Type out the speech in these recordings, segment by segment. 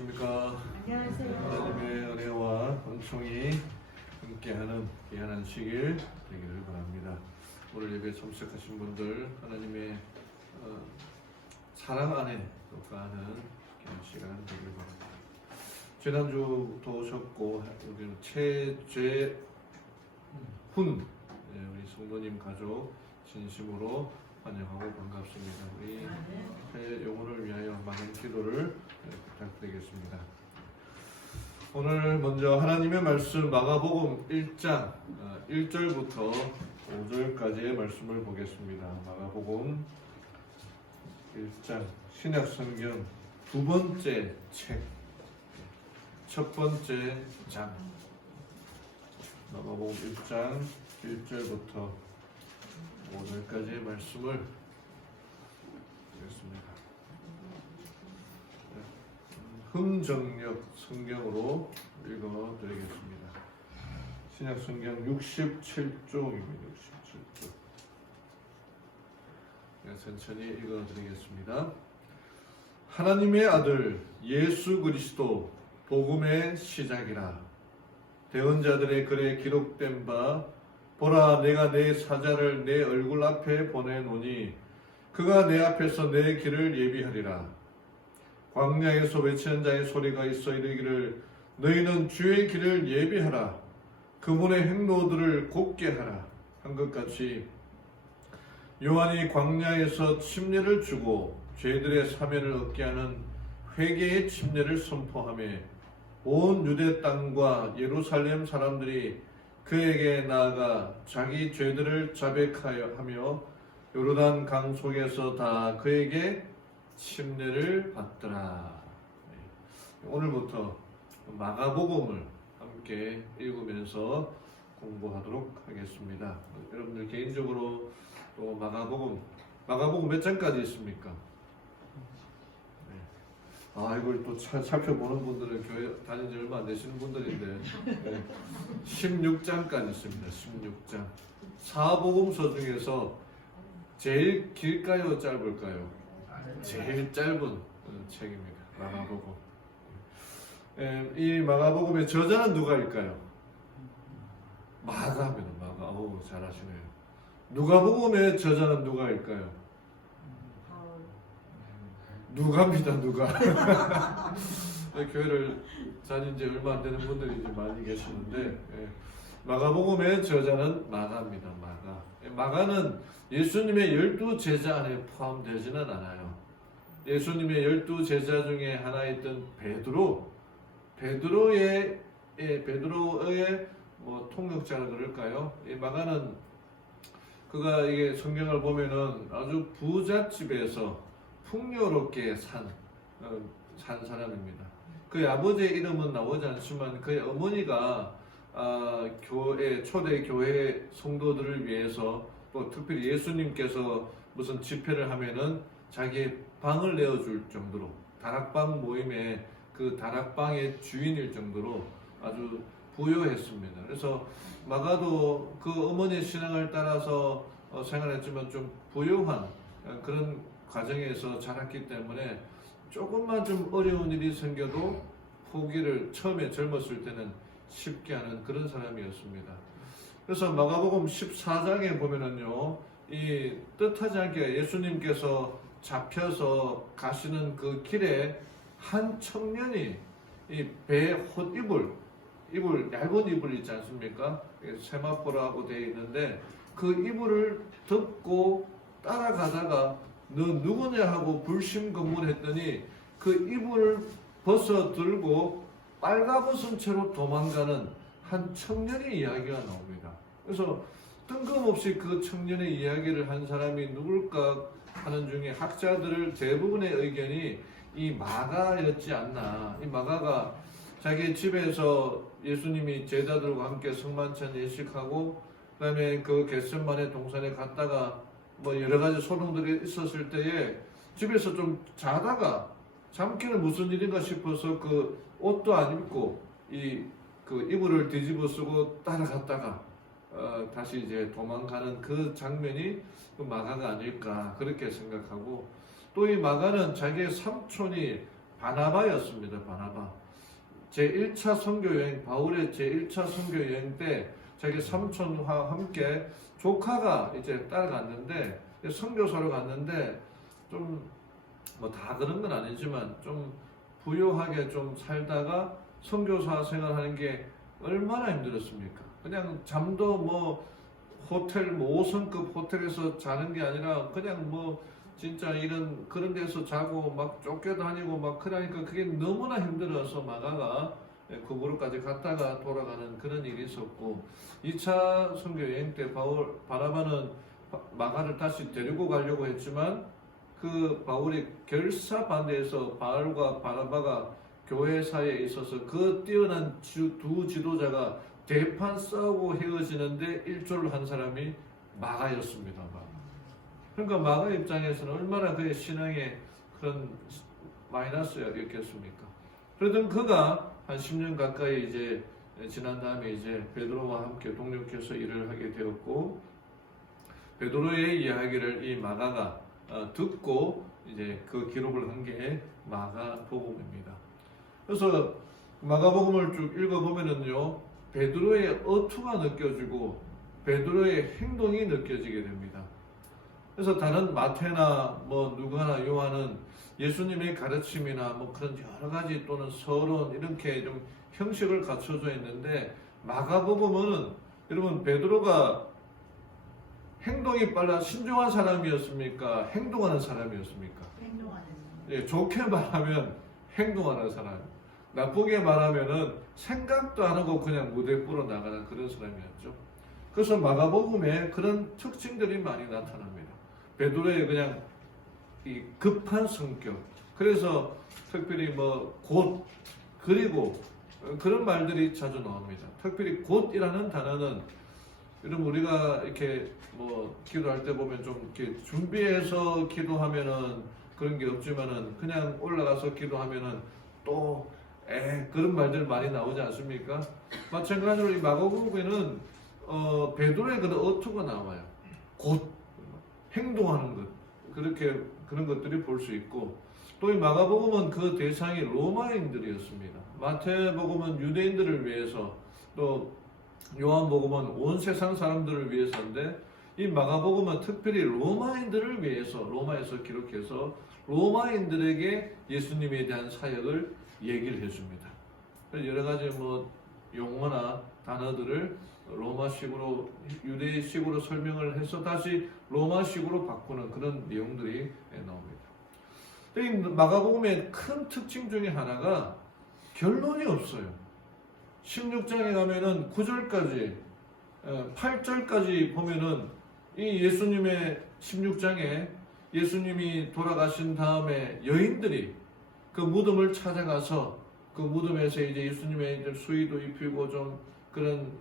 안녕하십니까. 안녕하세요. 하나님의 은혜와 은총이 함께하는 귀한 시길 되기를 바랍니다. 오늘 예배 참석하신 분들 하나님의 사랑 안에 녹아하는 귀한 시간 되기를 바랍니다. 지난주도 오셨고 우리는 최재훈 우리 성도님 가족 진심으로 환영하고 반갑습니다. 우리 새 영혼을 위하여 많은 기도를 부탁드리겠습니다. 오늘 먼저 하나님의 말씀 마가복음 1장 1절부터 5절까지의 말씀을 보겠습니다. 마가복음 1장 신약성경 두 번째 책 첫 번째 장 마가복음 1장 1절부터 5절까지의 말씀을 드리겠습니다. 흠정력 성경으로 읽어드리겠습니다. 신약성경 67쪽입니다. 67쪽. 천천히 읽어드리겠습니다. 하나님의 아들 예수 그리스도 복음의 시작이라. 대언자들의 글에 기록된 바 보라 내가 내 사자를 내 얼굴 앞에 보내노니 그가 내 앞에서 내 길을 예비하리라. 광야에서 외치는 자의 소리가 있어 이르기를 너희는 주의 길을 예비하라. 그분의 행로들을 곧게 하라 한 것 같이 요한이 광야에서 침례를 주고 죄들의 사면을 얻게 하는 회개의 침례를 선포하며 온 유대 땅과 예루살렘 사람들이 그에게 나아가 자기 죄들을 자백하며 요르단 강 속에서 다 그에게 침례를 받더라. 오늘부터 마가복음을 함께 읽으면서 공부하도록 하겠습니다. 여러분들 개인적으로 또 마가복음 몇 장까지 있습니까? 이걸 또 살펴보는 분들은 교회 다닌 지 얼마 안 되시는 분들인데 16장까지 있습니다. 16장. 사복음서 중에서 제일 길까요? 짧을까요? 제일 짧은 책입니다. 마가복음. 이 마가복음의 저자는 누가일까요? 마가입니다. 마가. 잘하시네요. 누가복음의 저자는 누가일까요? 누가입니다. 누가. 교회를 다닌 지 얼마 안 되는 분들이 이제 많이 계시는데 마가복음의 저자는 마가입니다. 마가는 예수님의 12제자 안에 포함되지는 않아요. 예수님의 12제자 중에 하나였던 베드로의 통역자라 그럴까요? 이 마가는 그가 이게 성경을 보면은 아주 부잣집에서 풍요롭게 산 사람입니다. 그의 아버지의 이름은 나오지 않지만 그의 어머니가 초대 교회 성도들을 위해서 또 특별히 예수님께서 무슨 집회를 하면은 자기의 방을 내어줄 정도로 다락방 모임에 그 다락방의 주인일 정도로 아주 부유했습니다. 그래서 마가도 그 어머니의 신앙을 따라서 생활했지만 좀 부유한 그런 과정에서 자랐기 때문에 조금만 좀 어려운 일이 생겨도 포기를 처음에 젊었을 때는 쉽게 하는 그런 사람이었습니다. 그래서 마가복음 14장에 보면은요, 이 뜻하지 않게 예수님께서 잡혀서 가시는 그 길에 한 청년이 이 배 헛이불 얇은 이불 있지 않습니까? 세마포라고 되어 있는데 그 이불을 덮고 따라가다가 너 누구냐 하고 불심검문했더니 그 이불을 벗어 들고 빨가벗은 채로 도망가는 한 청년의 이야기가 나옵니다. 그래서 뜬금없이 그 청년의 이야기를 한 사람이 누굴까 하는 중에 학자들을 대부분의 의견이 이 마가였지 않나. 이 마가가 자기 집에서 예수님이 제자들과 함께 성만찬 예식하고 그다음에 그 겟세마네 동산에 갔다가 여러 가지 소동들이 있었을 때에 집에서 좀 자다가 잠기는 무슨 일인가 싶어서 그 옷도 안 입고 그 이불을 뒤집어 쓰고 따라갔다가 다시 이제 도망가는 그 장면이 마가가 아닐까 그렇게 생각하고 또 이 마가는 자기의 삼촌이 바나바였습니다. 바나바. 제1차 선교 여행, 바울의 제1차 선교 여행 때 자기 삼촌과 함께 조카가 이제 따라갔는데 선교사로 갔는데 좀 뭐 다 그런 건 아니지만 좀 부유하게 좀 살다가 선교사 생활하는 게 얼마나 힘들었습니까? 그냥 잠도 뭐 호텔 뭐 5성급 호텔에서 자는 게 아니라 그냥 뭐 진짜 이런 그런 데서 자고 막 쫓겨다니고 막 그러니까 그게 너무나 힘들어서 마가가 그부로까지 갔다가 돌아가는 그런 일이 있었고 2차 선교 여행 때 바나바는 마가를 다시 데리고 가려고 했지만 그 바울이 결사 반대해서 바울과 바나바가 교회 사이에 있어서 그 뛰어난 두 지도자가 대판 싸우고 헤어지는데 일조를 한 사람이 마가였습니다. 그러니까 마가 입장에서는 얼마나 그의 신앙에 그런 마이너스였겠습니까? 그러던 그가 한 10년 가까이 이제 지난 다음에 이제 베드로와 함께 동력해서 일을 하게 되었고 베드로의 이야기를 이 마가가 듣고 이제 그 기록을 한 게 마가복음입니다. 그래서 마가복음을 쭉 읽어보면은요 베드로의 어투가 느껴지고 베드로의 행동이 느껴지게 됩니다. 그래서 다른 마태나 뭐 누가나 요한은 예수님의 가르침이나 뭐 그런 여러 가지 또는 서론 이렇게 좀 형식을 갖춰져 있는데 마가복음은 여러분 베드로가 행동이 빨라 신중한 사람이었습니까? 행동하는 사람이었습니까? 행동하는 예, 좋게 말하면 행동하는 사람, 나쁘게 말하면은 생각도 안 하고 그냥 무대 뿌러 나가는 그런 사람이었죠. 그래서 마가복음에 그런 특징들이 많이 나타납니다. 베드로의 그냥 이 급한 성격, 그래서 특별히 뭐 곧 그리고 그런 말들이 자주 나옵니다. 특별히 곧이라는 단어는 여러분 우리가 이렇게 뭐 기도할 때 보면 좀 이렇게 준비해서 기도하면은 그런 게 없지만은 그냥 올라가서 기도하면은 또 그런 말들 많이 나오지 않습니까? 마찬가지로 이 마가복음에는 베드로의 그런 어투가 나와요. 곧 행동하는 것 그렇게 그런 것들이 볼 수 있고 또 이 마가복음은 그 대상이 로마인들이었습니다. 마태복음은 유대인들을 위해서 또 요한복음은 온 세상 사람들을 위해서인데 이 마가복음은 특별히 로마인들을 위해서 로마에서 기록해서 로마인들에게 예수님에 대한 사역을 얘기를 해줍니다. 여러 가지 뭐 용어나 단어들을 로마식으로 유대식으로 설명을 해서 다시 로마식으로 바꾸는 그런 내용들이 나옵니다. 이 마가복음의 큰 특징 중에 하나가 결론이 없어요. 16장에 가면은 9절까지 8절까지 보면은 이 예수님의 16장에 예수님이 돌아가신 다음에 여인들이 그 무덤을 찾아가서 그 무덤에서 이제 예수님의 이제 수의도 입히고 좀 그런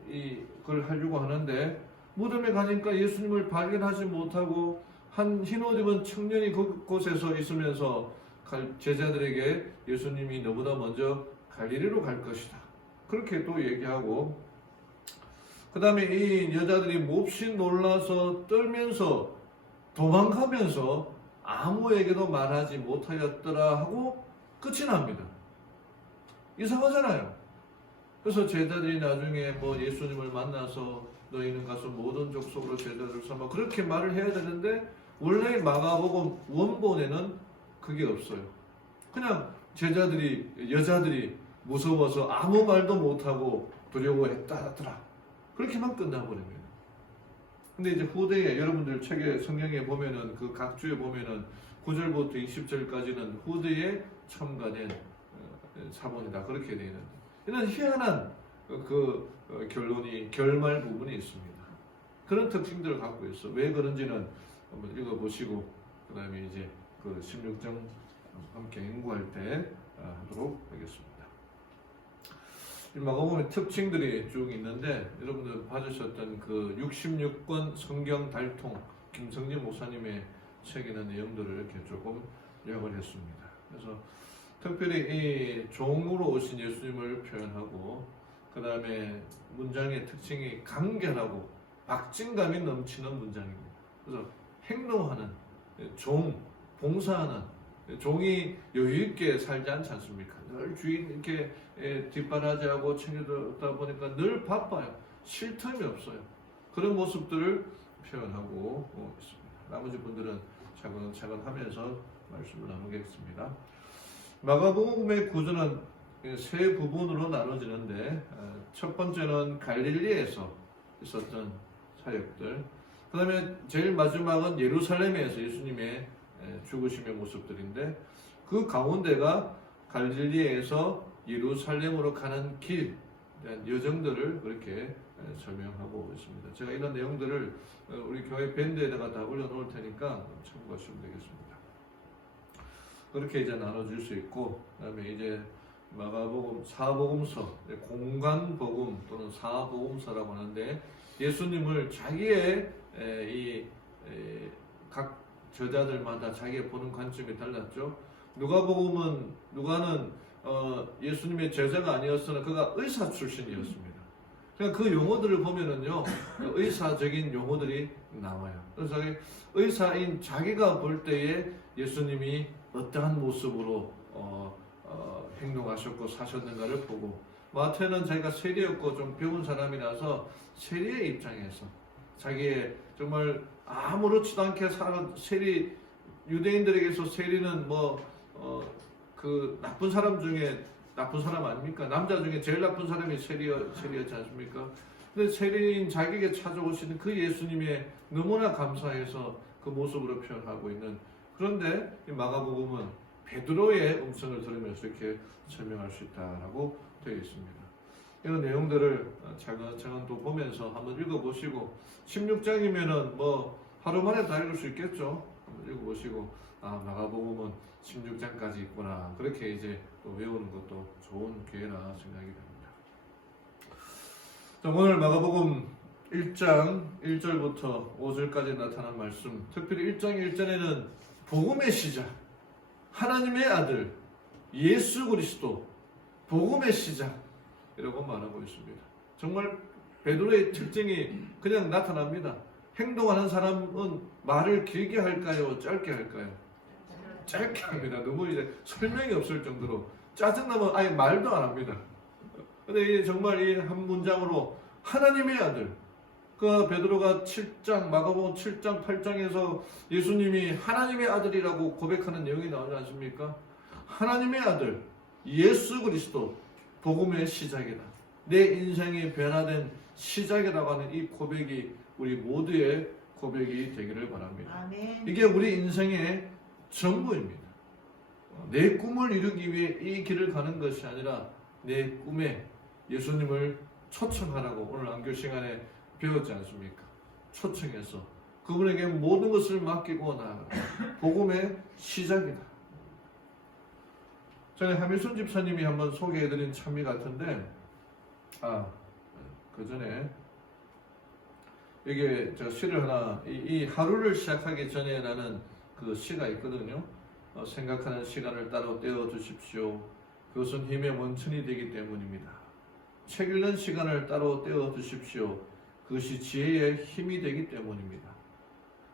그걸 하려고 하는데 무덤에 가니까 예수님을 발견하지 못하고 한 흰 옷 입은 청년이 그곳에서 있으면서 제자들에게 예수님이 너보다 먼저 갈릴리로 갈 것이다. 그렇게 또 얘기하고 그 다음에 이 여자들이 몹시 놀라서 떨면서 도망가면서 아무에게도 말하지 못하였더라 하고 끝이 납니다. 이상하잖아요. 그래서 제자들이 나중에 뭐 예수님을 만나서 너희는 가서 모든 족속으로 제자들 삼아 그렇게 말을 해야 되는데 원래 마가복음 원본에는 그게 없어요. 그냥 여자들이 무서워서 아무 말도 못하고 두려워했다 하더라. 그렇게만 끝나버립니다. 근데 이제 후대에 여러분들 책에 성경에 보면은 그 각주에 보면은 9절부터 20절까지는 후대에 첨가된 사본이다. 그렇게 되어 있는데 이런 희한한 결말 부분이 있습니다. 그런 특징들을 갖고 있어. 왜 그런지는 한번 읽어보시고 그 다음에 이제 그 16장 함께 연구할 때 하도록 하겠습니다. 이 마가복음의 특징들이 쭉 있는데 여러분들 봐주셨던 그 66권 성경 달통 김성진 목사님의 책에는 내용들을 이렇게 조금 요약을 했습니다. 그래서 특별히 이 종으로 오신 예수님을 표현하고 그 다음에 문장의 특징이 간결하고 박진감이 넘치는 문장입니다. 그래서 행동하는 종, 봉사하는 종이 여유 있게 살지 않지 않습니까? 늘 주인 이렇게 뒷바라지하고 챙겨다 보니까 늘 바빠요. 쉴 틈이 없어요. 그런 모습들을 표현하고 있습니다. 나머지 분들은 차근차근 하면서 말씀을 나누겠습니다. 마가복음의 구조는 세 부분으로 나눠지는데 첫 번째는 갈릴리에서 있었던 사역들, 그 다음에 제일 마지막은 예루살렘에서 예수님의 죽으심의 모습들인데 그 가운데가 갈릴리에서 예루살렘으로 가는 길 여정들을 그렇게 설명하고 있습니다. 제가 이런 내용들을 우리 교회 밴드에다가 다 올려놓을 테니까 참고하시면 되겠습니다. 그렇게 이제 나눠줄 수 있고, 그다음에 이제 마가복음, 사복음서, 공간복음 또는 사복음서라고 하는데 예수님을 자기의 각 저자들마다 자기의 보는 관점이 달랐죠. 누가는 예수님의 제자가 아니었으나 그가 의사 출신이었습니다. 그러니까 그 용어들을 보면은요, 의사적인 용어들이 나와요. 그래서 의사인 자기가 볼 때에 예수님이 어떠한 모습으로 행동하셨고 사셨는가를 보고, 마태는 자기가 세리였고 좀 배운 사람이라서 세리의 입장에서 자기의 정말 아무렇지도 않게 살아간 세리, 유대인들에게서 세리는 그 나쁜 사람 중에 나쁜 사람 아닙니까? 남자 중에 제일 나쁜 사람이 세리였지 않습니까? 근데 세리인 자기에게 찾아오시는 그 예수님의 너무나 감사해서 그 모습으로 표현하고 있는, 그런데 이 마가복음은 베드로의 음성을 들으면서 이렇게 설명할 수 있다라고 되어 있습니다. 이런 내용들을 차근차근 또 보면서 한번 읽어보시고, 16장이면은 하루 만에 다 읽을 수 있겠죠. 한번 읽어보시고, 마가복음은 16장까지 있구나, 그렇게 이제 또 외우는 것도 좋은 기회라 생각이 됩니다. 자, 오늘 마가복음 1장 1절부터 5절까지 나타난 말씀, 특별히 1장 1절에는 복음의 시작, 하나님의 아들 예수 그리스도, 복음의 시작 이라고 말하고 있습니다. 정말 베드로의 특징이 그냥 나타납니다. 행동하는 사람은 말을 길게 할까요? 짧게 할까요? 짧게 합니다. 너무 이제 설명이 없을 정도로 짜증나면 아예 말도 안 합니다. 근데 정말 이 한 문장으로 하나님의 아들, 그 베드로가 7장, 마가복음 7장, 8장에서 예수님이 하나님의 아들이라고 고백하는 내용이 나오지 않습니까? 하나님의 아들, 예수 그리스도, 복음의 시작이다. 내 인생이 변화된 시작이라고 하는 이 고백이 우리 모두의 고백이 되기를 바랍니다. 아멘. 이게 우리 인생의 전부입니다. 내 꿈을 이루기 위해 이 길을 가는 것이 아니라 내 꿈에 예수님을 초청하라고 오늘 안교 시간에 배웠지 않습니까? 초청해서 그분에게 모든 것을 맡기고 나아가라. 복음의 시작이다. 전에 하미순 집사님이 한번 소개해드린 참미 같은데, 그 전에 여기에 제가 시를 하나, 이 하루를 시작하기 전에 라는 그 시가 있거든요. 생각하는 시간을 따로 떼어 주십시오. 그것은 힘의 원천이 되기 때문입니다. 책 읽는 시간을 따로 떼어 주십시오. 그것이 지혜의 힘이 되기 때문입니다.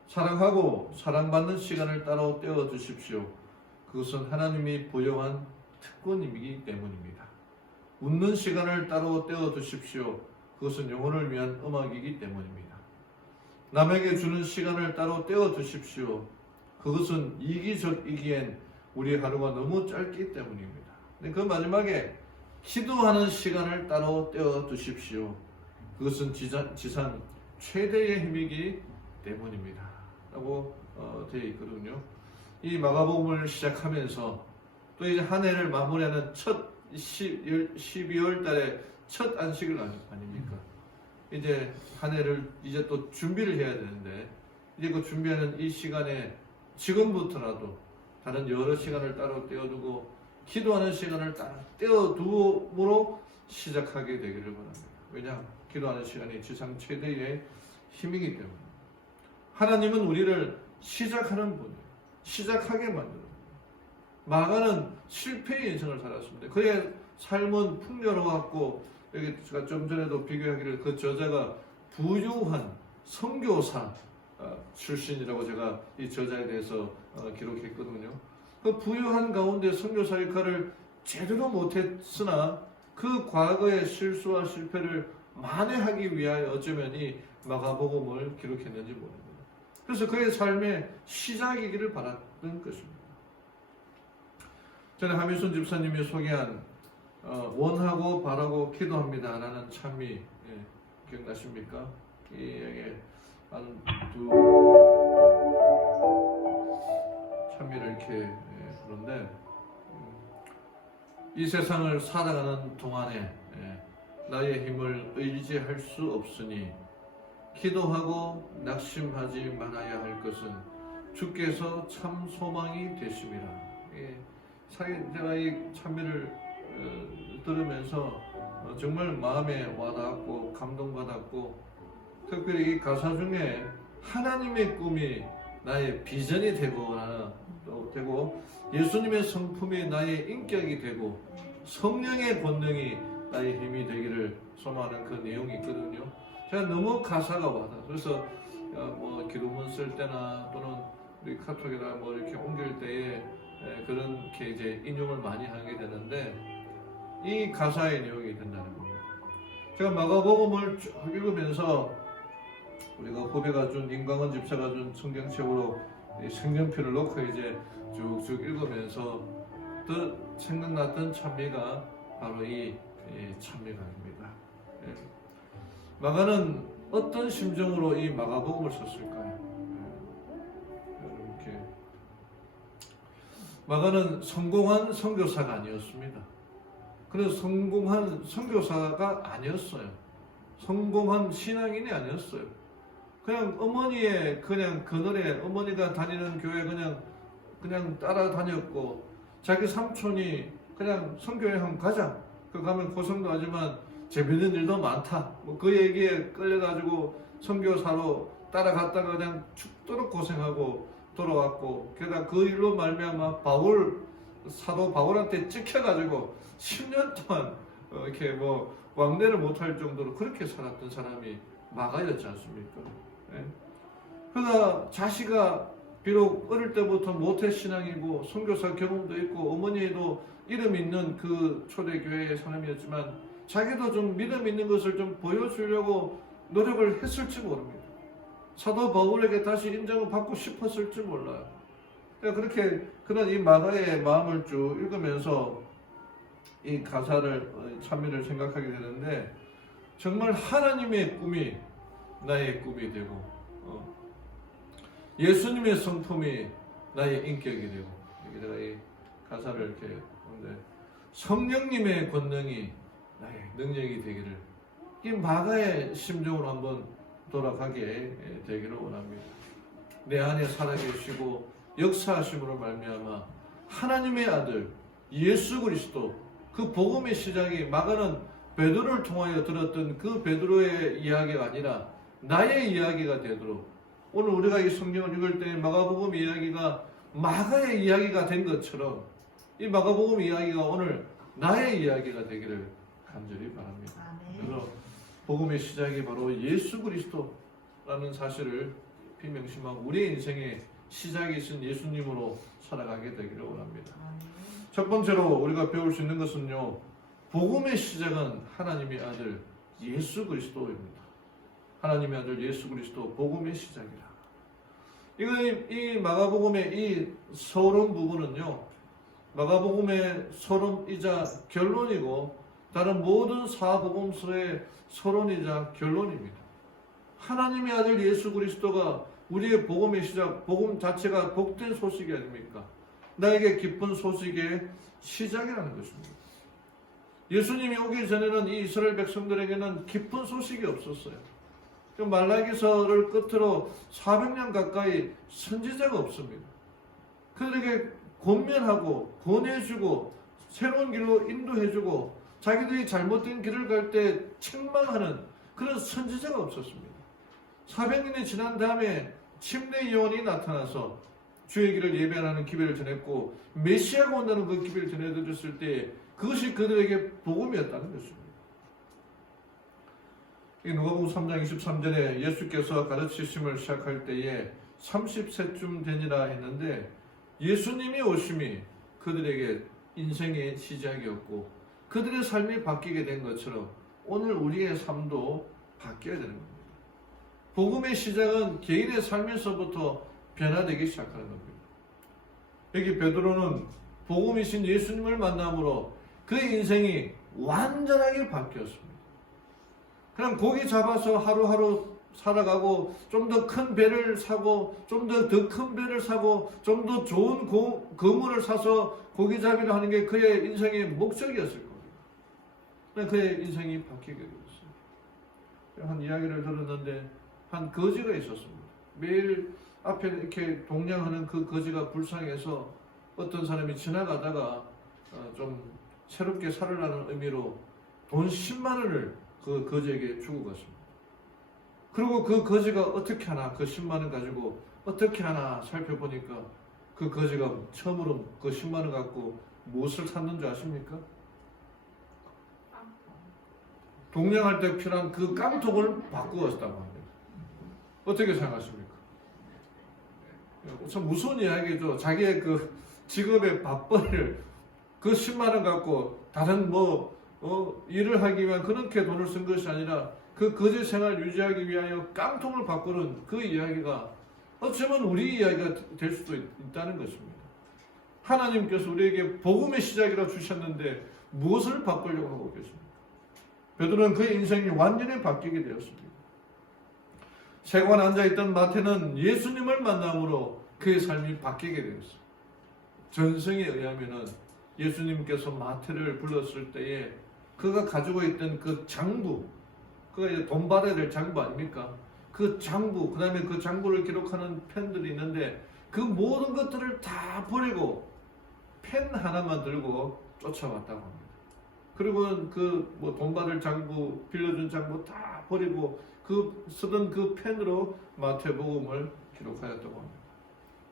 사랑하고 사랑받는 시간을 따로 떼어 주십시오. 그것은 하나님이 부여한 특권이기 때문입니다. 웃는 시간을 따로 떼어 주십시오. 그것은 영혼을 위한 음악이기 때문입니다. 남에게 주는 시간을 따로 떼어 주십시오. 그것은 이기적이기엔 우리 하루가 너무 짧기 때문입니다. 그 마지막에 기도하는 시간을 따로 떼어 주십시오. 그것은 지상 최대의 힘이기 때문입니다. 라고 되어 있거든요. 이 마가복음을 시작하면서 또 이제 한 해를 마무리하는 첫 12월 달에 첫 안식일 아닙니까? 이제 한 해를 이제 또 준비를 해야 되는데, 이제 그 준비하는 이 시간에 지금부터라도 다른 여러 시간을 따로 떼어두고 기도하는 시간을 따로 떼어두므로 시작하게 되기를 바랍니다. 왜냐? 기도하는 시간이 지상 최대의 힘이기 때문에. 하나님은 우리를 시작하는 분이에요. 시작하게 만드는 분이에요. 마가는 실패의 인생을 살았습니다. 그의 삶은 풍요로웠고, 여기 제가 좀 전에도 비교하기를 그 저자가 부유한 선교사 출신이라고 제가 이 저자에 대해서 기록했거든요. 그 부유한 가운데 선교사 역할을 제대로 못했으나 그 과거의 실수와 실패를 만회하기 위하여 어쩌면 이 마가복음을 기록했는지 모릅니다. 그래서 그의 삶의 시작이기를 바랐던 것입니다. 저는 하미순 집사님이 소개한 원하고 바라고 기도합니다 라는 찬미 기억나십니까? 이게 두 찬미를 이렇게 부른데 이 세상을 살아가는 동안에 나의 힘을 의지할 수 없으니 기도하고 낙심하지 말아야 할 것은 주께서 참 소망이 되심이라. 제가 이 찬미를 들으면서 정말 마음에 와닿았고 감동받았고, 특별히 이 가사 중에 하나님의 꿈이 나의 비전이 되고 예수님의 성품이 나의 인격이 되고 성령의 권능이 나의 힘이 되기를 소망하는 그 내용이 있거든요. 제가 너무 가사가 와닿아서 그래서 뭐 기도문 쓸 때나 또는 우리 카톡에다 뭐 이렇게 옮길 때에 그렇게 이제 인용을 많이 하게 되는데 이 가사의 내용이 된다는 겁니다. 제가 마가복음을 쭉 읽으면서 우리가 후배가 준 임광원 집사가 준 성경책으로 성경표를 놓고 이제 쭉쭉 읽으면서 또 생각났던 찬미가 바로 이 찬미가입니다. 마가는 어떤 심정으로 이 마가복음을 썼을까요? 이렇게 마가는 성공한 선교사가 아니었습니다. 그래서 성공한 선교사가 아니었어요. 성공한 신앙인이 아니었어요. 그냥 어머니의 그냥 그늘에 어머니가 다니는 교회 그냥 따라다녔고, 자기 삼촌이 그냥 선교회 한번 가자. 그 가면 고생도 하지만 재밌는 일도 많다. 뭐 그 얘기에 끌려가지고 선교사로 따라갔다가 그냥 죽도록 고생하고 돌아왔고, 게다가 그 일로 말미암아 사도 바울한테 찍혀가지고 10년 동안 이렇게 뭐 왕래를 못할 정도로 그렇게 살았던 사람이 마가였지 않습니까? 그러나 자식아 비록 어릴 때부터 모태신앙이고 선교사 경험도 있고 어머니도 이름 있는 그 초대교회의 사람이었지만 자기도 좀 믿음 있는 것을 좀 보여주려고 노력을 했을지 모릅니다. 사도 바울에게 다시 인정을 받고 싶었을지 몰라요. 그렇게 그런 이 마가의 마음을 쭉 읽으면서 이 가사를 찬미를 생각하게 되는데, 정말 하나님의 꿈이 나의 꿈이 되고 예수님의 성품이 나의 인격이 되고, 제가 이 가사를 이렇게 보는데 성령님의 권능이 나의 능력이 되기를, 이 마가의 심정으로 한번 돌아가게 되기를 원합니다. 내 안에 살아계시고 역사하심으로 말미암아 하나님의 아들 예수 그리스도, 그 복음의 시작이 마가는 베드로를 통하여 들었던 그 베드로의 이야기가 아니라 나의 이야기가 되도록, 오늘 우리가 이 성경을 읽을 때 마가복음 이야기가 마가의 이야기가 된 것처럼 이 마가복음 이야기가 오늘 나의 이야기가 되기를 간절히 바랍니다. 그래서 복음의 시작이 바로 예수 그리스도라는 사실을 비명심하고 우리의 인생의 시작이신 예수님으로 살아가게 되기를 원합니다. 첫 번째로 우리가 배울 수 있는 것은요, 복음의 시작은 하나님의 아들 예수 그리스도입니다. 하나님의 아들 예수 그리스도, 복음의 시작이라. 이 마가복음의 이 서론 부분은요, 마가복음의 서론이자 결론이고 다른 모든 사복음서의 서론이자 결론입니다. 하나님의 아들 예수 그리스도가 우리의 복음의 시작, 복음 자체가 복된 소식이 아닙니까? 나에게 기쁜 소식의 시작이라는 것입니다. 예수님이 오기 전에는 이 이스라엘 백성들에게는 기쁜 소식이 없었어요. 말라기서를 끝으로 400년 가까이 선지자가 없습니다. 그들에게 권면하고 권해주고 새로운 길로 인도해주고 자기들이 잘못된 길을 갈 때 책망하는 그런 선지자가 없었습니다. 400년이 지난 다음에 침례 요한이 나타나서 주의 길을 예배하는 기별을 전했고 메시아가 온다는 그 기별을 전해드렸을 때 그것이 그들에게 복음이었다는 것입니다. 누가복음 3장 23절에 예수께서 가르치심을 시작할 때에 30세쯤 되니라 했는데 예수님이 오심이 그들에게 인생의 시작이었고 그들의 삶이 바뀌게 된 것처럼 오늘 우리의 삶도 바뀌어야 되는 겁니다. 복음의 시작은 개인의 삶에서부터 변화되기 시작하는 겁니다. 여기 베드로는 복음이신 예수님을 만남으로 그의 인생이 완전하게 바뀌었습니다. 그냥 고기 잡아서 하루하루 살아가고 좀 더 큰 배를 사고 좀 더 큰 배를 사고 좀 더 좋은 거물을 사서 고기잡이를 하는 게 그의 인생의 목적이었을 겁니다. 그의 인생이 바뀌게 되었어요. 한 이야기를 들었는데 한 거지가 있었습니다. 매일 앞에 이렇게 동냥하는 그 거지가 불쌍해서 어떤 사람이 지나가다가 좀 새롭게 살으라는 의미로 돈 10만 원을 그 거지에게 주고 갔습니다. 그리고 그 거지가 어떻게 하나 그 10만 원 가지고 어떻게 하나 살펴보니까 그 거지가 처음으로 그 10만 원 갖고 무엇을 샀는 줄 아십니까? 동냥할 때 필요한 그 깡통을 바꾸었다고 합니다. 어떻게 생각하십니까? 참 무서운 이야기죠. 자기의 그 직업의 밥벌이를 그 10만 원 갖고 다른 일을 하기 위한 그렇게 돈을 쓴 것이 아니라 그 거지 생활 유지하기 위하여 깡통을 바꾸는 그 이야기가 어쩌면 우리 이야기가 될 수도 있다는 것입니다. 하나님께서 우리에게 복음의 시작이라 주셨는데 무엇을 바꾸려고 하고 계십니까? 베드로는 그의 인생이 완전히 바뀌게 되었습니다. 세관 앉아있던 마태는 예수님을 만남으로 그의 삶이 바뀌게 되었어요. 전성에 의하면은 예수님께서 마태를 불렀을 때에 그가 가지고 있던 그 장부, 그가 이제 돈 받아야 될 장부 아닙니까? 그 장부, 그 다음에 그 장부를 기록하는 펜들이 있는데 그 모든 것들을 다 버리고 펜 하나만 들고 쫓아왔다고 합니다. 그리고 그 돈 받을 장부, 빌려준 장부 다 버리고 그 쓰던 그 펜으로 마태복음을 기록하였다고 합니다.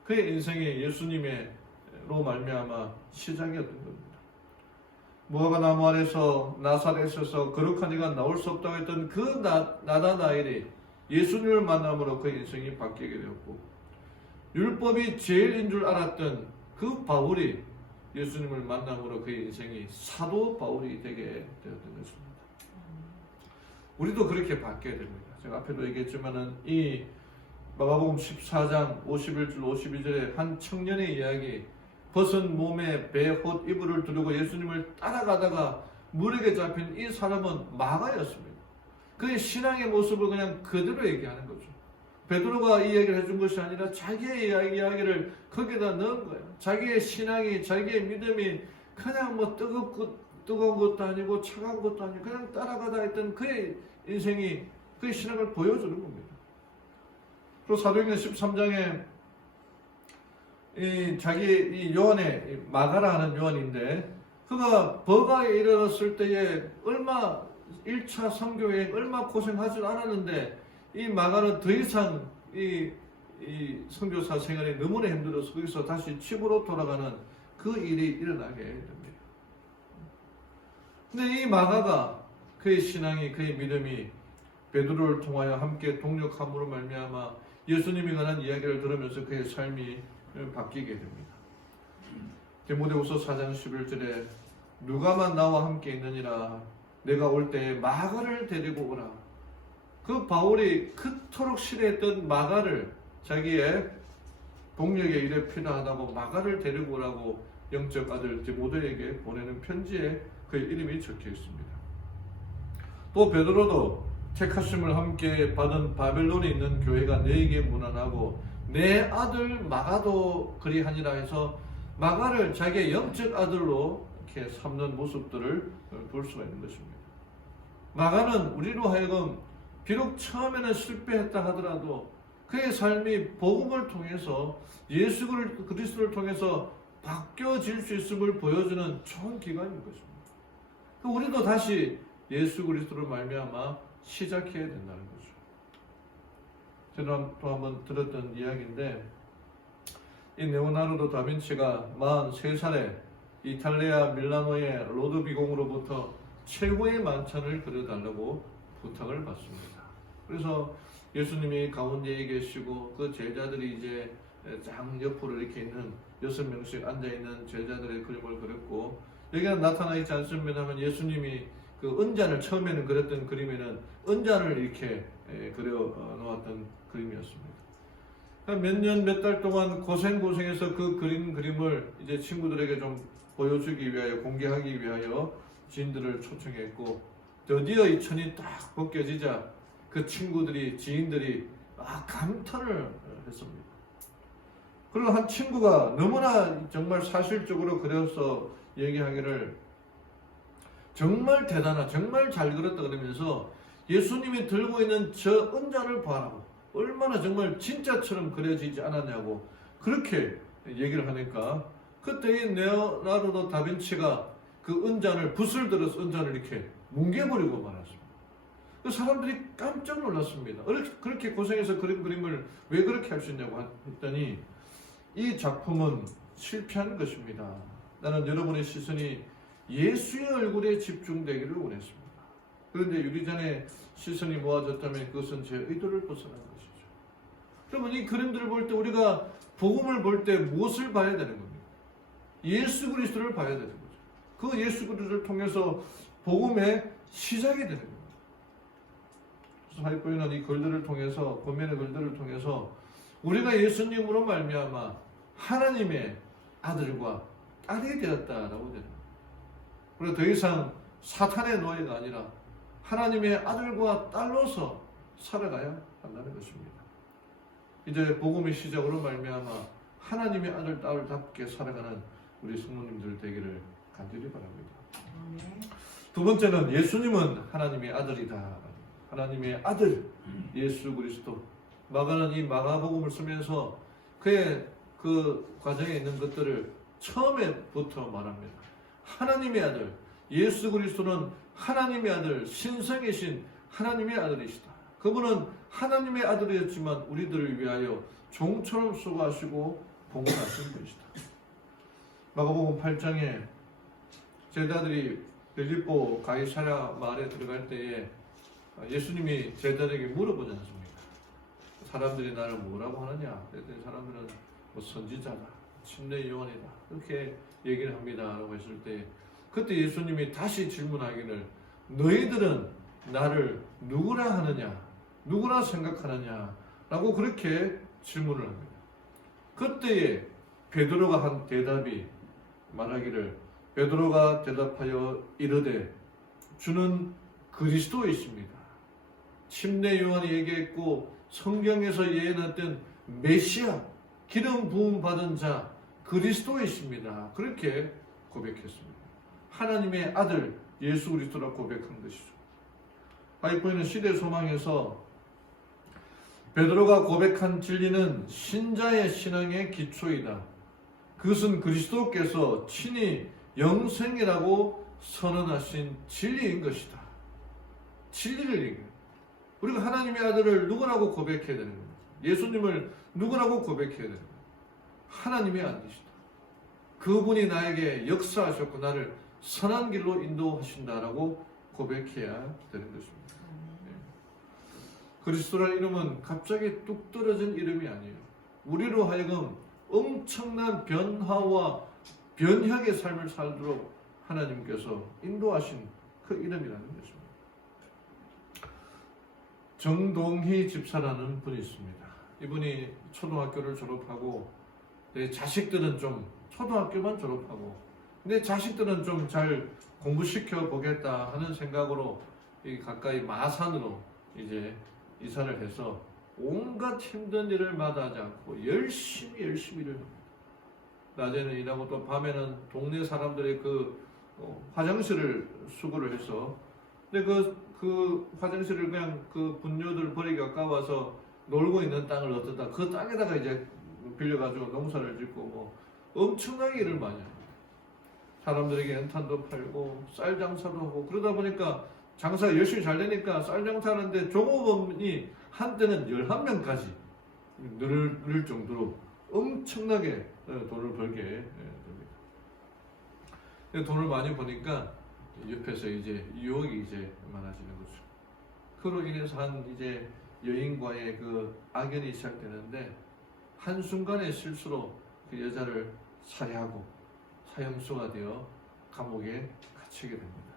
그의 인생이 예수님으로 말미암아 시작이었던 겁니다. 무화과 나무 아래서 나사렛에서 거룩한 이가 나올 수 없다고 했던 그 나다나엘이 예수님을 만남으로 그의 인생이 바뀌게 되었고, 율법이 제일인 줄 알았던 그 바울이 예수님을 만남으로 그의 인생이 사도 바울이 되게 되었던 것입니다. 우리도 그렇게 바뀌어야 됩니다. 제가 앞에도 얘기했지만은 이 마가복음 14장 51절 52절에 한 청년의 이야기, 벗은 몸에 베옷 이불을 두르고 예수님을 따라가다가 물에게 잡힌 이 사람은 마가였습니다. 그의 신앙의 모습을 그냥 그대로 얘기하는 거죠. 베드로가 이 얘기를 해준 것이 아니라 자기의 이야기를 거기다 넣은 거예요. 자기의 신앙이, 자기의 믿음이 그냥 뜨거운 것도 아니고 차가운 것도 아니고 그냥 따라가다 했던 그의 인생이, 그의 신앙을 보여주는 겁니다. 또 사도행전 13장에 자기 요한의 마가라 하는 요한인데, 그가 버가에 이르렀을 때에 얼마 1차 선교여행 얼마 고생하지 않았는데 이 마가는 더 이상 이 선교사 생활이 너무나 힘들어서 거기서 다시 집으로 돌아가는 그 일이 일어나게 됩니다. 근데 이 마가가 그의 신앙이, 그의 믿음이 베드로를 통하여 함께 동력함으로 말미암아 예수님에 관한 이야기를 들으면서 그의 삶이 바뀌게 됩니다. 디모데후서 4장 11절에 누가만 나와 함께 있느니라 내가 올 때에 마가를 데리고 오라. 그 바울이 그토록 싫어했던 마가를 자기의 동력의 일에 필요하다고 마가를 데리고 오라고 영적 아들 디모데에게 보내는 편지에 그의 이름이 적혀 있습니다. 또 베드로도 택하심을 함께 받은 바벨론에 있는 교회가 너에게 무난하고 내 아들 마가도 그리하니라 해서 마가를 자기의 영적 아들로 이렇게 삼는 모습들을 볼 수가 있는 것입니다. 마가는 우리로 하여금 비록 처음에는 실패했다 하더라도 그의 삶이 복음을 통해서 예수 그리스도를 통해서 바뀌어질 수 있음을 보여주는 좋은 기관인 것입니다. 우리도 다시 예수 그리스도를 말미암아 시작해야 된다는 거죠. 제가 또 한번 들었던 이야기인데, 이 레오나르도 다빈치가 43살에 이탈리아 밀라노의 로드비공으로부터 최고의 만찬을 그려달라고 부탁을 받습니다. 그래서 예수님이 가운데에 계시고 그 제자들이 이제 장 옆으로 이렇게 있는 6명씩 앉아있는 제자들의 그림을 그렸고, 여기가 나타나 있지 않습니다만 예수님이 그 은잔을 처음에는 그렸던 그림에는 은잔을 이렇게 그려 놓았던 그림이었습니다. 몇 년 몇 달 동안 고생해서 그 그림을 이제 친구들에게 좀 보여주기 위하여, 공개하기 위하여 지인들을 초청했고, 드디어 이 천이 딱 벗겨지자 그 친구들이, 지인들이 감탄을 했습니다. 그리고 한 친구가 너무나 정말 사실적으로 그려서 얘기하기를, 정말 대단하다, 정말 잘 그렸다 그러면서 예수님이 들고 있는 저 은잔을 봐라고, 얼마나 정말 진짜처럼 그려지지 않았냐고 그렇게 얘기를 하니까, 그때 이 레오나르도 다빈치가 그 은잔을, 붓을 들어서 은잔을 이렇게 뭉개버리고 말았습니다. 그 사람들이 깜짝 놀랐습니다. 그렇게 고생해서 그린 그림을 왜 그렇게 할 수 있냐고 했더니, 이 작품은 실패한 것입니다. 나는 여러분의 시선이 예수의 얼굴에 집중되기를 원했습니다. 그런데 유리잔에 시선이 모아졌다면 그것은 제 의도를 벗어난 것이죠. 여러분, 이 그림들을 볼 때 우리가 복음을 볼 때 무엇을 봐야 되는 겁니까? 예수 그리스도를 봐야 되는 거죠. 그 예수 그리스도를 통해서 복음의 시작이 되는 겁니다. 그래서 하이포이는 이 글들을 통해서, 본면의 글들을 통해서 우리가 예수님으로 말미암아 하나님의 아들과 딸이 되었다라고 되는 거예요. 그리고 더 이상 사탄의 노예가 아니라 하나님의 아들과 딸로서 살아가야 한다는 것입니다. 이제 복음의 시작으로 말미암아 하나님의 아들, 딸답게 살아가는 우리 성도님들 되기를 간절히 바랍니다. 두 번째는 예수님은 하나님의 아들이다. 하나님의 아들 예수 그리스도. 마가는 이 마가복음을 쓰면서 그의 그 과정에 있는 것들을 처음에부터 말합니다. 하나님의 아들 예수 그리스도는 하나님의 아들, 신성의 신 하나님의 아들이시다. 그분은 하나님의 아들이었지만 우리들을 위하여 종처럼 수고하시고 봉헌하신 분이시다. 마가복음 8장에 제자들이 빌립보 가이사랴 마을에 들어갈 때에 예수님이 제자들에게 물어보지 않습니까? 사람들이 나를 뭐라고 하느냐? 그랬더니 사람들은 뭐 선지자다, 침례 요한이다, 그렇게 얘기를 합니다 라고 했을 때, 그때 예수님이 다시 질문하기를, 너희들은 나를 누구라 하느냐, 누구라 생각하느냐 라고 그렇게 질문을 합니다. 그때에 베드로가 한 대답이 말하기를, 베드로가 대답하여 이르되 주는 그리스도이십니다. 침례 요한이 얘기했고 성경에서 예언했던 메시아, 기름 부음 받은 자 그리스도이십니다. 그렇게 고백했습니다. 하나님의 아들 예수 그리스도라 고백한 것이죠. 하이포이는 시대 소망에서 베드로가 고백한 진리는 신자의 신앙의 기초이다. 그것은 그리스도께서 친히 영생이라고 선언하신 진리인 것이다. 진리를 얘기해요. 우리가 하나님의 아들을 누구라고 고백해야 되는 겁니다. 예수님을 누구라고 고백해야 되는 겁니다. 하나님의 아들이시다. 그분이 나에게 역사하셨고 나를 선한 길로 인도하신다라고 고백해야 되는 것입니다. 그리스도라는 이름은 갑자기 뚝 떨어진 이름이 아니에요. 우리로 하여금 엄청난 변화와 변혁의 삶을 살도록 하나님께서 인도하신 그 이름이라는 것입니다. 정동희 집사라는 분이 있습니다. 이분이 초등학교를 졸업하고 내 자식들은 좀 초등학교만 졸업하고 내 자식들은 좀 잘 공부시켜 보겠다 하는 생각으로 가까이 마산으로 이제 이사를 해서 온갖 힘든 일을 마다하지 않고 열심히 일을 합니다. 낮에는 일하고 또 밤에는 동네 사람들의 그 화장실을 수거를 해서, 근데 그 화장실을 그냥 그 분뇨들 버리기 아까워서 놀고 있는 땅을 얻었다 그 땅에다가 이제 빌려가지고 농사를 짓고 뭐 엄청나게 일을 많이 합니다. 사람들에게 연탄도 팔고 쌀 장사도 하고, 그러다 보니까 장사가 열심히 잘 되니까 쌀 장사하는데 종업원이 한때는 11명까지 늘 정도로 엄청나게 돈을 벌게 됩니다. 돈을 많이 버니까 옆에서 이제 유혹이 이제 많아지는 거죠. 그로 인해서 한 이제 여인과의 그 악연이 시작되는데, 한순간의 실수로 그 여자를 살해하고 사형수가 되어 감옥에 갇히게 됩니다.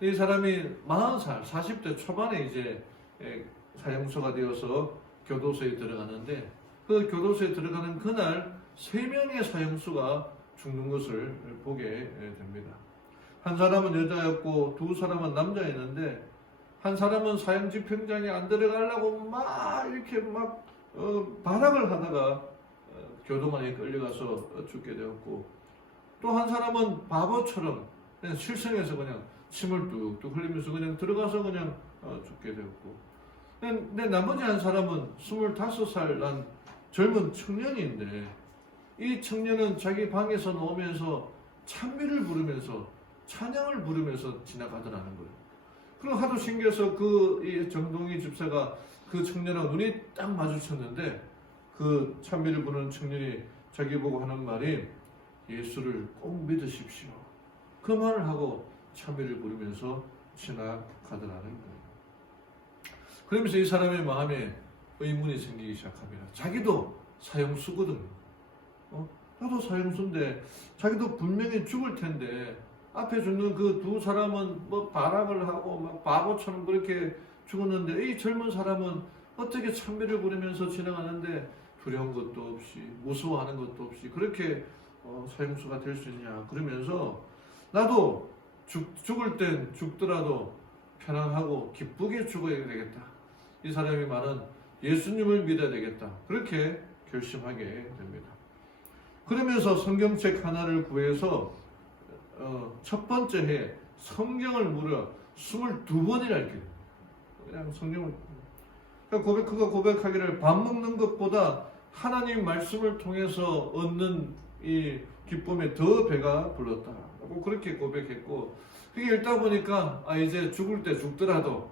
이 사람이 40살, 40대 초반에 이제 사형수가 되어서 교도소에 들어가는데 그 교도소에 들어가는 그날 3명의 사형수가 죽는 것을 보게 됩니다. 한 사람은 여자였고 2사람은 남자였는데 한 사람은 사형집행장에 안 들어가려고 막 이렇게 막 발악을 하다가 교도관에 끌려가서 죽게 되었고 또 한 사람은 바보처럼 그냥 실성해서 그냥 침을 뚝뚝 흘리면서 그냥 들어가서 그냥 죽게 되었고 근데 나머지 한 사람은 25살 난 젊은 청년인데 이 청년은 자기 방에서 나오면서 찬미를 부르면서 찬양을 부르면서 지나가더라는 거예요. 그럼 하도 신기해서 이 정동희 집사가 그 청년하고 눈이 딱 마주쳤는데 그 찬미를 부르는 청년이 자기 보고 하는 말이 예수를 꼭 믿으십시오. 그 말을 하고 찬미를 부르면서 지나가더라는 거예요. 그러면서 이 사람의 마음에 의문이 생기기 시작합니다. 자기도 사형수거든요. 나도 사형수인데 자기도 분명히 죽을 텐데 앞에 죽는 그 2사람은 뭐 발악을 하고 막 바보처럼 그렇게 죽었는데 이 젊은 사람은 어떻게 찬미를 부르면서 지나가는데 두려운 것도 없이 무서워하는 것도 없이 그렇게 사형수가 될 수 있냐 그러면서 나도 죽을 땐 죽더라도 편안하고 기쁘게 죽어야 되겠다. 이 사람이 말은 예수님을 믿어야 되겠다. 그렇게 결심하게 됩니다. 그러면서 성경책 하나를 구해서 첫 번째 해 성경을 무려 22번이나 읽게 됩니다. 그냥 성경을 그가 고백하기를 밥 먹는 것보다 하나님 말씀을 통해서 얻는 이 기쁨에 더 배가 불렀다라고 그렇게 고백했고 그게 읽다 보니까 이제 죽을 때 죽더라도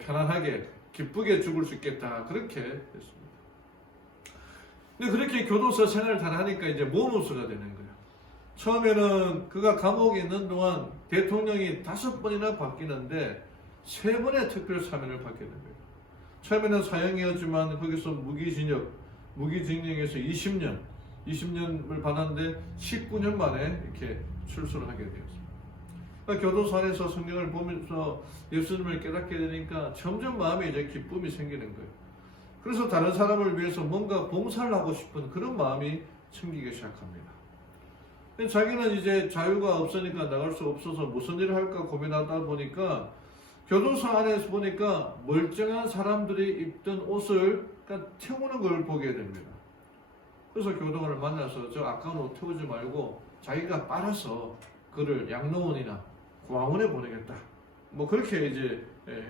편안하게 기쁘게 죽을 수 있겠다 그렇게 됐습니다. 근데 그렇게 교도소 생활을 다 하니까 이제 모범수가 되는 거예요. 처음에는 그가 감옥에 있는 동안 대통령이 5번이나 바뀌는데 3번의 특별 사면을 받게 됩니다. 처음에는 사형이었지만 거기서 무기징역에서 20년을 받았는데 19년 만에 이렇게 출소를 하게 되었습니다. 그러니까 교도소 안에서 성경을 보면서 예수님을 깨닫게 되니까 점점 마음에 이제 기쁨이 생기는 거예요. 그래서 다른 사람을 위해서 뭔가 봉사를 하고 싶은 그런 마음이 생기기 시작합니다. 자기는 이제 자유가 없으니까 나갈 수 없어서 무슨 일을 할까 고민하다 보니까 교도소 안에서 보니까 멀쩡한 사람들이 입던 옷을 태우는 걸 보게 됩니다. 그래서 교도관을 만나서 저 아까운 옷 태우지 말고 자기가 빨아서 그를 양로원이나 구황원에 보내겠다. 뭐 그렇게 이제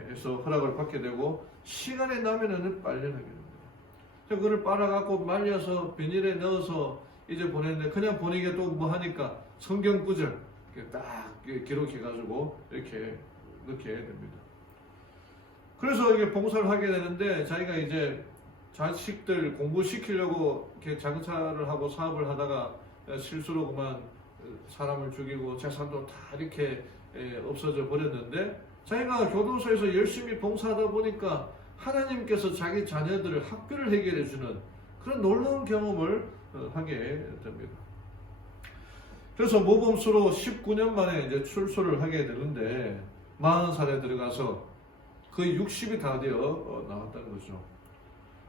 해서 허락을 받게 되고 시간이 나면은 빨려나게 됩니다. 그거를 빨아갖고 말려서 비닐에 넣어서 이제 보냈는데 그냥 보내게 또 뭐 하니까 성경 구절 딱 기록해가지고 이렇게 넣게 됩니다. 그래서 이게 봉사를 하게 되는데 자기가 이제 자식들 공부시키려고 이렇게 장사를 하고 사업을 하다가 실수로 그만 사람을 죽이고 재산도 다 이렇게 없어져 버렸는데 자기가 교도소에서 열심히 봉사하다 보니까 하나님께서 자기 자녀들을 학교를 해결해 주는 그런 놀라운 경험을 하게 됩니다. 그래서 모범수로 19년 만에 이제 출소를 하게 되는데 40살에 들어가서 거의 60이 다 되어 나왔다는 거죠.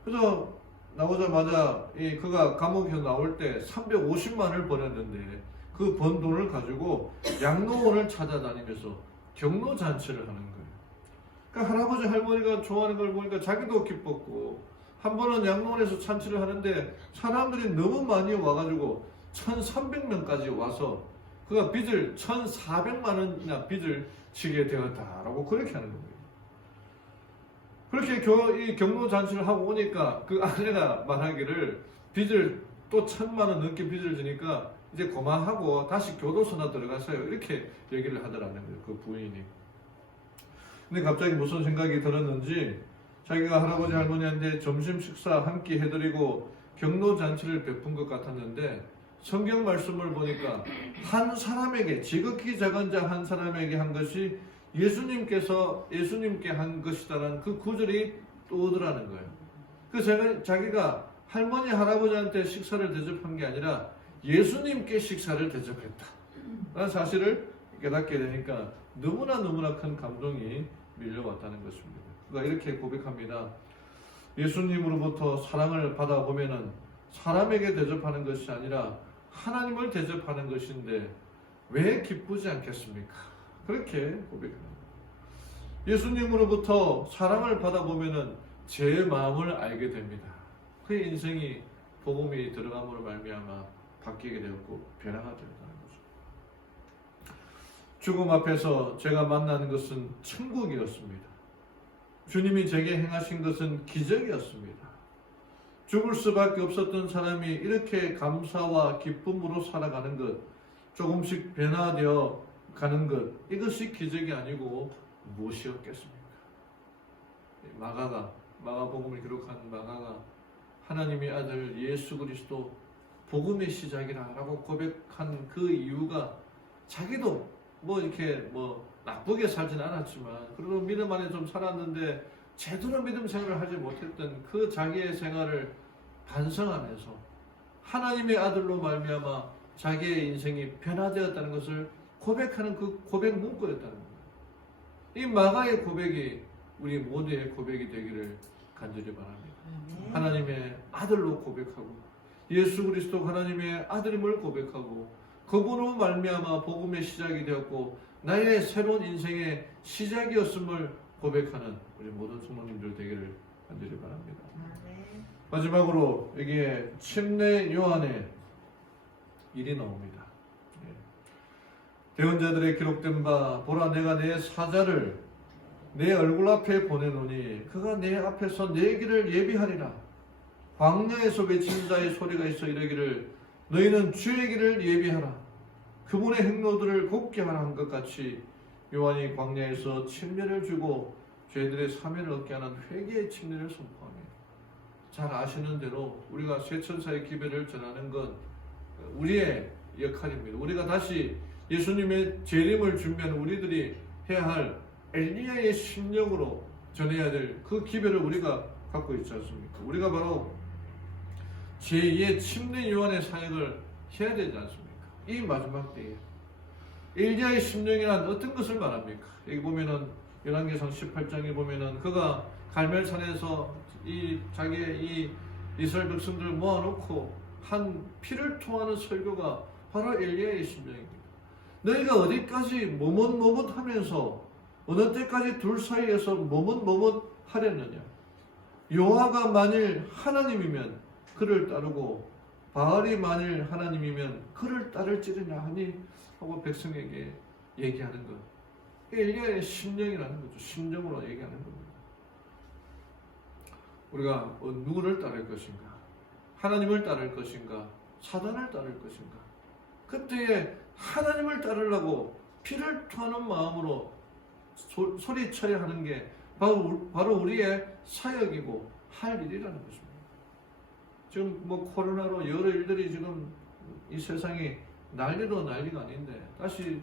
그래서 나오자마자 그가 감옥에서 나올 때 350만을 벌었는데 그 번 돈을 가지고 양로원을 찾아다니면서 경로잔치를 하는 거예요. 그러니까 할아버지 할머니가 좋아하는 걸 보니까 자기도 기뻤고 한 번은 양로원에서 잔치를 하는데 사람들이 너무 많이 와가지고 1,300명까지 와서 그가 빚을 1,400만 원이나 빚을 지게 되었다라고 그렇게 하는 겁니다. 그렇게 이 경로잔치를 하고 오니까 그 아내가 말하기를 빚을 또 1,000만 원 넘게 빚을 지니까 이제 그만하고 다시 교도소나 들어가세요. 이렇게 얘기를 하더라는 거예요. 그 부인이. 근데 갑자기 무슨 생각이 들었는지 자기가 할아버지 할머니한테 점심 식사 한 끼 해드리고 경로잔치를 베푼 것 같았는데 성경 말씀을 보니까 한 사람에게 지극히 작은 자 한 사람에게 한 것이 예수님께 한 것이다라는 그 구절이 또 오더라는 거예요. 그 자기가 할머니 할아버지한테 식사를 대접한 게 아니라 예수님께 식사를 대접했다 라는 사실을 깨닫게 되니까 너무나 큰 감동이 밀려왔다는 것입니다. 그가 이렇게 고백합니다. 예수님으로부터 사랑을 받아보면은 사람에게 대접하는 것이 아니라 하나님을 대접하는 것인데 왜 기쁘지 않겠습니까? 그렇게 고백합니다. 예수님으로부터 사랑을 받아보면은 제 마음을 알게 됩니다. 그의 인생이 복음이 들어감으로 말미암아 바뀌게 되었고 변화가 되었다는 거죠. 죽음 앞에서 제가 만나는 것은 천국이었습니다. 주님이 제게 행하신 것은 기적이었습니다. 죽을 수밖에 없었던 사람이 이렇게 감사와 기쁨으로 살아가는 것, 조금씩 변화되어 가는 것, 이것이 기적이 아니고 무엇이었겠습니까? 마가복음을 기록한 마가가 하나님의 아들 예수 그리스도 복음의 시작이라고 고백한 그 이유가 자기도 이렇게 나쁘게 살진 않았지만 그래도 믿음 안에 좀 살았는데 제대로 믿음 생활을 하지 못했던 그 자기의 생활을 반성하면서 하나님의 아들로 말미암아 자기의 인생이 변화되었다는 것을 고백하는 그 고백 문구였다는 거예요. 이 마가의 고백이 우리 모두의 고백이 되기를 간절히 바랍니다. 하나님의 아들로 고백하고 예수 그리스도 하나님의 아들임을 고백하고 그분으로 말미암아 복음의 시작이 되었고 나의 새로운 인생의 시작이었음을 고백하는 우리 모든 성도님들 되기를 간절히 바랍니다. 마지막으로 여기에 침례 요한의 일이 나옵니다. 대언자들의 기록된 바 보라 내가 내 사자를 내 얼굴 앞에 보내노니 그가 내 앞에서 내 길을 예비하리라. 광야에서 외치는 자의 소리가 있어 이르기를 너희는 주의 길을 예비하라. 그분의 행로들을 곱게 하라 한 것 같이 요한이 광야에서 침례를 주고 죄들의 사면을 얻게 하는 회개의 침례를 선포하며 잘 아시는 대로 우리가 쇠천사의 기별을 전하는 건 우리의 역할입니다. 우리가 다시 예수님의 재림을 준비하는 우리들이 해야 할 엘리야의 심령으로 전해야 될 그 기별을 우리가 갖고 있지 않습니까? 우리가 바로 제2의 침례 요한의 사역을 해야 되지 않습니까? 이 마지막 때에 엘리야의 심령이란 어떤 것을 말합니까? 여기 보면은 열왕기상 18장에 보면은 그가 갈멜산에서 자기의 이 이스라엘 백성들을 모아놓고 한 피를 토하는 설교가 바로 엘리야의 심령입니다. 너희가 어디까지 머뭇머뭇하면서 어느 때까지 둘 사이에서 머뭇머뭇하렸느냐? 여호와가 만일 하나님이면 그를 따르고 바알이 만일 하나님이면 그를 따를지느냐 하니 하고 백성에게 얘기하는 것. 엘리야의 심령이라는 거죠. 심정으로 얘기하는 겁니다. 우리가 누구를 따를 것인가? 하나님을 따를 것인가? 사단을 따를 것인가? 그때에 하나님을 따르려고 피를 토하는 마음으로 소리쳐야 하는 게 바로 우리의 사역이고 할 일이라는 것입니다. 지금 코로나로 여러 일들이 지금 이 세상이 난리가 아닌데 다시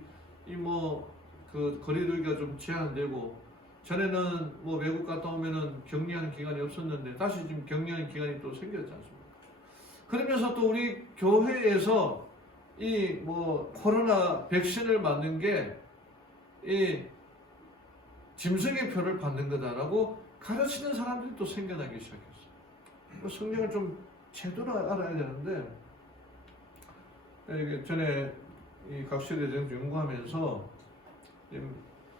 그 거리두기가 좀 제한되고 전에는 외국 갔다 오면은 격리하는 기간이 없었는데 다시 지금 격리하는 기간이 또 생겼지 않습니까? 그러면서 또 우리 교회에서 코로나 백신을 맞는 게 이 짐승의 표를 받는 거다라고 가르치는 사람들이 또 생겨나기 시작했어요. 성경을 좀 제대로 알아야 되는데 전에 이 각시대 연구하면서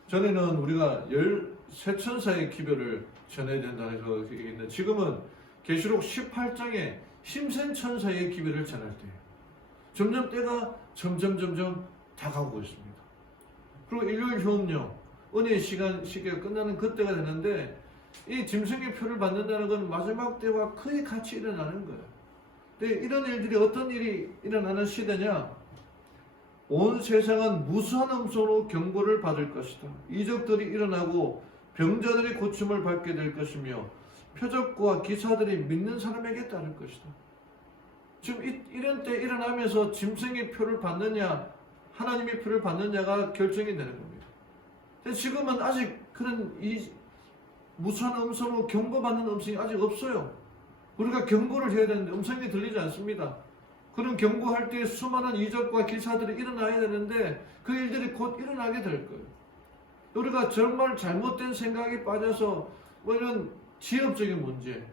전에는 우리가 13천사의 기별을 전해야 된다 해서 얘기했는데 지금은 계시록 18장에 힘센 천사의 기별을 전할 때예요. 점점 때가 점점 다가오고 있습니다. 그리고 일요일 효험령 은혜의 시기가 끝나는 그때가 되는데 이 짐승의 표를 받는다는 건 마지막 때와 거의 같이 일어나는 거예요. 근데 이런 일들이 어떤 일이 일어나는 시대냐? 온 세상은 무수한 음성으로 경고를 받을 것이다. 이적들이 일어나고 병자들이 고침을 받게 될 것이며 표적과 기사들이 믿는 사람에게 따를 것이다. 지금 이런 때 일어나면서 짐승의 표를 받느냐 하나님의 표를 받느냐가 결정이 되는 겁니다. 근데 지금은 아직 그런 이 무수한 음성으로 경고받는 음성이 아직 없어요. 우리가 경고를 해야 되는데 음성이 들리지 않습니다. 그런 경고할 때 수많은 이적과 기사들이 일어나야 되는데 그 일들이 곧 일어나게 될 거예요. 우리가 정말 잘못된 생각에 빠져서 뭐 이런 지역적인 문제,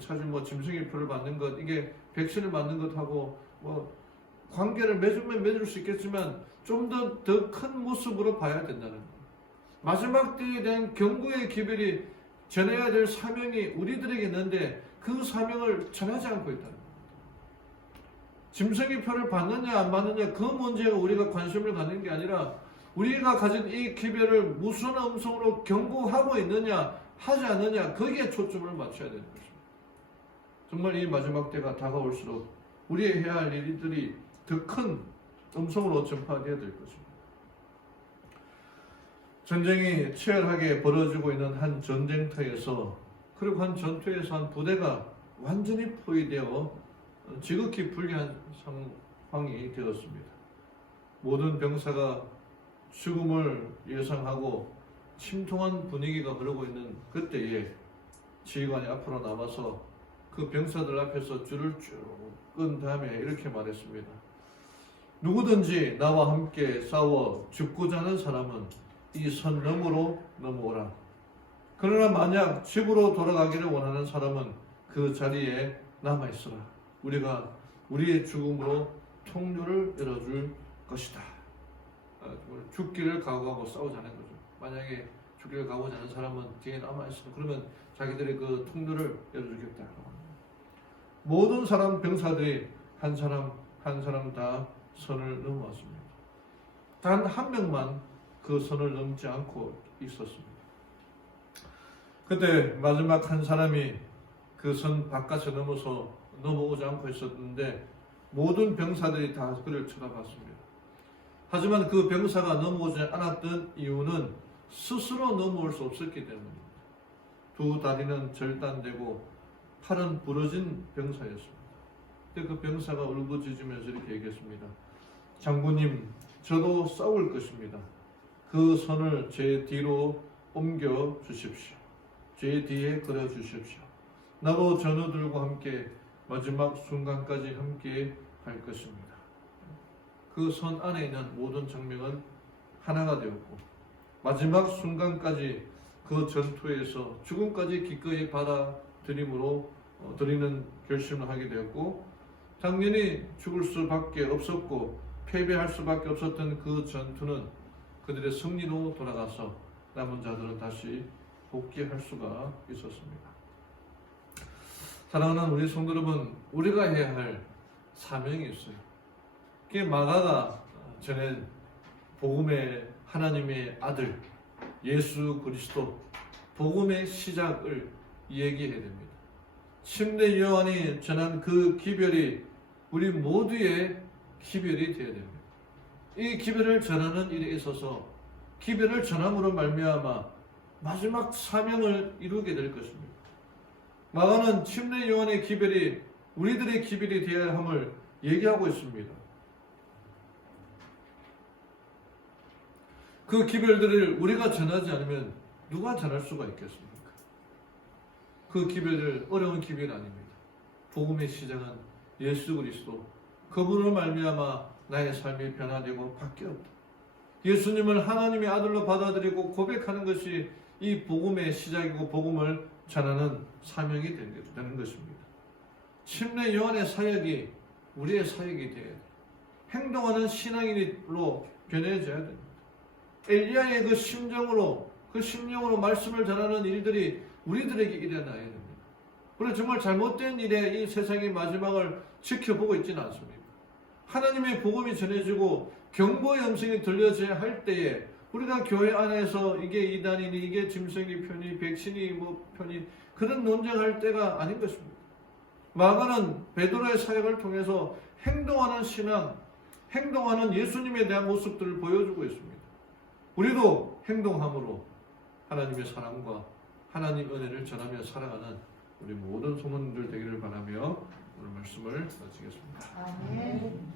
사실 뭐 짐승의표를 받는 것, 이게 백신을 맞는 것하고 뭐 관계를 맺으면 맺을 수 있겠지만 좀 더 큰 모습으로 봐야 된다는 거예요. 마지막 때에 대한 경고의 기별이 전해야 될 사명이 우리들에게 있는데 그 사명을 전하지 않고 있다는 거예요. 짐승의 표를 받느냐 안 받느냐 그 문제가 우리가 관심을 갖는 게 아니라 우리가 가진 이 기별을 무슨 음성으로 경고하고 있느냐 하지 않느냐 거기에 초점을 맞춰야 되는 것입니다. 정말 이 마지막 때가 다가올수록 우리의 해야 할 일들이 더 큰 음성으로 전파되어야 될 것입니다. 전쟁이 치열하게 벌어지고 있는 한 전쟁터에서, 그리고 한 전투에서 한 부대가 완전히 포위되어 지극히 불리한 상황이 되었습니다. 모든 병사가 죽음을 예상하고 침통한 분위기가 흐르고 있는 그때에 지휘관이 앞으로 나와서 그 병사들 앞에서 줄을 쭉 끈 다음에 이렇게 말했습니다. 누구든지 나와 함께 싸워 죽고자 하는 사람은 이 선 너머로 넘어오라. 그러나 만약 집으로 돌아가기를 원하는 사람은 그 자리에 남아있어라. 우리가 우리의 죽음으로 통로를 열어줄 것이다. 죽기를 각오하고 싸우자는 거죠. 만약에 죽기를 각오하지 않은 사람은 뒤에 남아있어. 그러면 자기들의 그 통로를 열어주겠다. 모든 사람 병사들이 한 사람 한 사람 다 선을 넘어왔습니다. 단 한 명만 그 선을 넘지 않고 있었습니다. 그때 마지막 한 사람이 그 선 바깥에 넘어서 넘어오지 않고 있었는데 모든 병사들이 다 그를 쳐다봤습니다. 하지만 그 병사가 넘어오지 않았던 이유는 스스로 넘어올 수 없었기 때문입니다. 두 다리는 절단되고 팔은 부러진 병사였습니다. 그때 그 병사가 울부짖으면서 이렇게 얘기했습니다. 장군님, 저도 싸울 것입니다. 그 선을 제 뒤로 옮겨 주십시오. 제 뒤에 걸어 주십시오. 나도 전우들과 함께 마지막 순간까지 함께 할 것입니다. 그 선 안에 있는 모든 장면은 하나가 되었고 마지막 순간까지 그 전투에서 죽음까지 기꺼이 받아들임으로 드리는 결심을 하게 되었고, 당연히 죽을 수밖에 없었고 패배할 수밖에 없었던 그 전투는 그들의 승리로 돌아가서 남은 자들은 다시 복귀할 수가 있었습니다. 사랑하는 우리 성도 여러분, 우리가 해야 할 사명이 있어요. 그게 마가가 전한 복음의 하나님의 아들 예수 그리스도 복음의 시작을 얘기해야 됩니다. 침례 요한이 전한 그 기별이 우리 모두의 기별이 되어야 됩니다. 이 기별을 전하는 일에 있어서 기별을 전함으로 말미암아 마지막 사명을 이루게 될 것입니다. 마가는 침례 요한의 기별이 우리들의 기별이 되어야 함을 얘기하고 있습니다. 그 기별들을 우리가 전하지 않으면 누가 전할 수가 있겠습니까? 그 기별들 어려운 기별이 아닙니다. 복음의 시작은 예수 그리스도, 그분으로 말미암아 나의 삶이 변화되고 바뀌었다. 예수님을 하나님의 아들로 받아들이고 고백하는 것이 이 복음의 시작이고 복음을 전하는 사명이 되는 것입니다. 침례 요한의 사역이 우리의 사역이 되어야 돼요. 행동하는 신앙인으로 변해져야 됩니다. 엘리야의 그 심정으로 말씀을 전하는 일들이 우리들에게 일어나야 됩니다. 우리는 정말 잘못된 일에 이 세상의 마지막을 지켜보고 있지는 않습니다. 하나님의 복음이 전해지고 경고의 음성이 들려져야 할 때에 우리가 교회 안에서 이게 이단이니 이게 짐승이 편이 백신이 편이 그런 논쟁할 때가 아닌 것입니다. 마가는 베드로의 사역을 통해서 행동하는 신앙, 행동하는 예수님에 대한 모습들을 보여주고 있습니다. 우리도 행동함으로 하나님의 사랑과 하나님 은혜를 전하며 살아가는 우리 모든 성도님들 되기를 바라며 오늘 말씀을 마치겠습니다. 아멘.